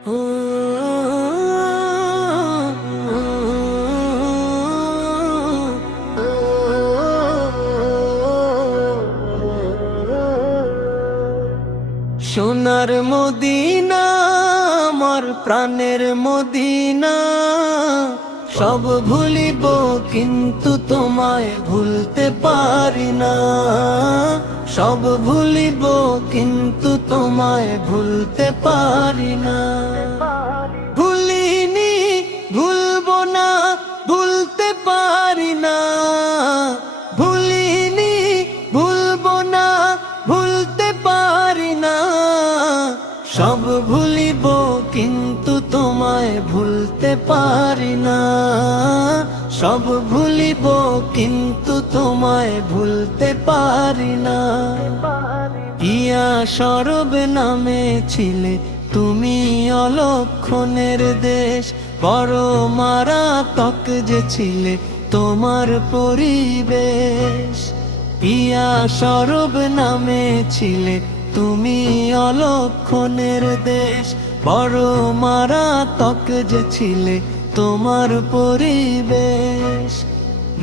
সোনার মদিনা আমার প্রাণের মদিনা, সব ভুলিব কিন্তু তোমায় ভুলতে পারি না। সব ভুলিব কিন্তু তোমায় ভুলতে পারি না। ভুলিনি ভুলবো না, ভুলতে পারি না। ভুলিনি ভুলবো না, ভুলতে পারি না। সব ভুলিব কিন্তু তোমায় ভুলতে পারি না। সব ভুলিব কিন্তু তোমায় ভুলতে পারি না। ইয়া সরব নামে ছিলে তুমি অলক্ষণের দেশ, বড় মারাত্মক যে ছিলে তোমার পরিবেশ। ইয়া সরব নামে ছিলে তুমি অলক্ষণের দেশ, বড় মারাত্মক যে ছিলে তোমার পরিবেশ।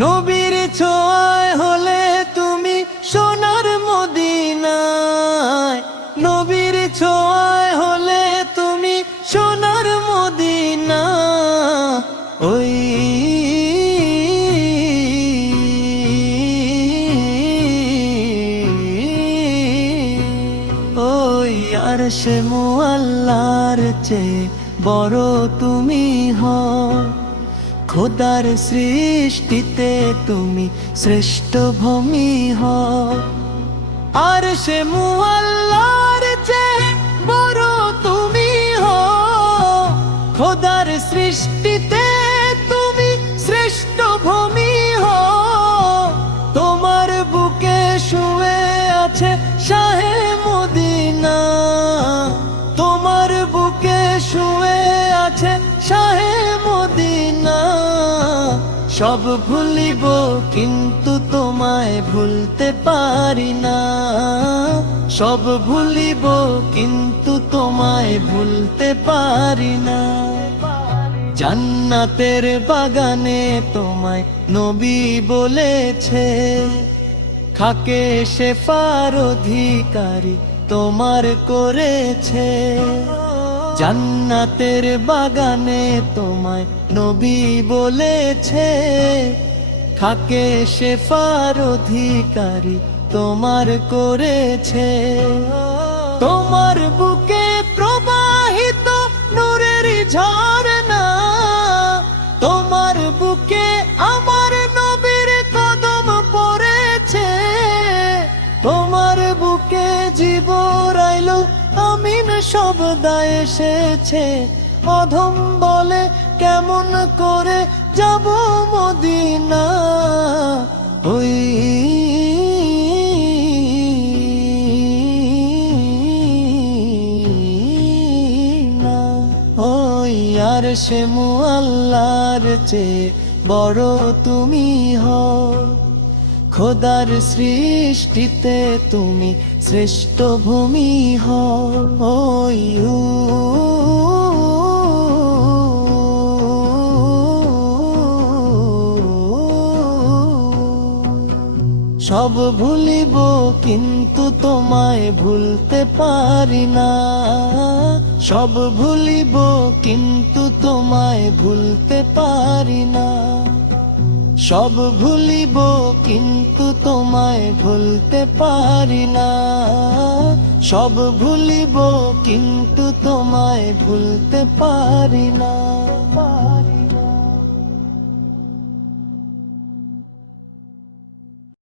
নবীর ছোঁয়ায় হলে তুমি সোনার মদিনায়, নবীর ছোঁয়ায় হলে তুমি সোনার মদিনা। ওই আরশে মুআল্লার চেয়ে বড় তুমি হও, খোদার সৃষ্টিতে তুমি শ্রেষ্ঠ ভূমি হও। আরশে মুআল্লার চেয়ে বড় তুমি হও, খোদার সৃষ্টিতে তুমি শ্রেষ্ঠ ভূমি হও। তোমার বুকে শুয়ে আছে শাহে মদিনা, তোমার বুকে শুয়ে আছে শাহে মদিনা। সব ভুলিব কিন্তু তোমায় ভুলতে পারি না। সব ভুলিব কিন্তু তোমায় ভুলতে পারি না। জান্নাতের বাগানে তোমায় নবী বলেছে, খাকে শেফার অধিকারী তোমার করেছে। জান্নাতের বাগানে তোমায় নবী বলেছে, খাকে শেফার অধিকারী তোমার করেছে। তোমার বুকে প্রবাহিত নূরের ঝরনা, তোমার বুকে আমার নবীর কদম পড়েছে। তোমার বুকে জিবরাইল আমিন শব্দা এসেছে। অধম বলে কেমন করে যাব মদিনা। ওই না, ওই আরশে মুআল্লার চেয়ে বড় তুমি হও, খোদার সৃষ্টিতে তুমি শ্রেষ্ঠ ভূমি হও। ওই সব ভুলিব কিন্তু তোমায় ভুলতে পারি না। সব ভুলিব কিন্তু তোমায় ভুলতে পারি না। সব ভুলিব কিন্তু তোমায় ভুলতে পারি না। সব ভুলিব কিন্তু তোমায় ভুলতে পারি না।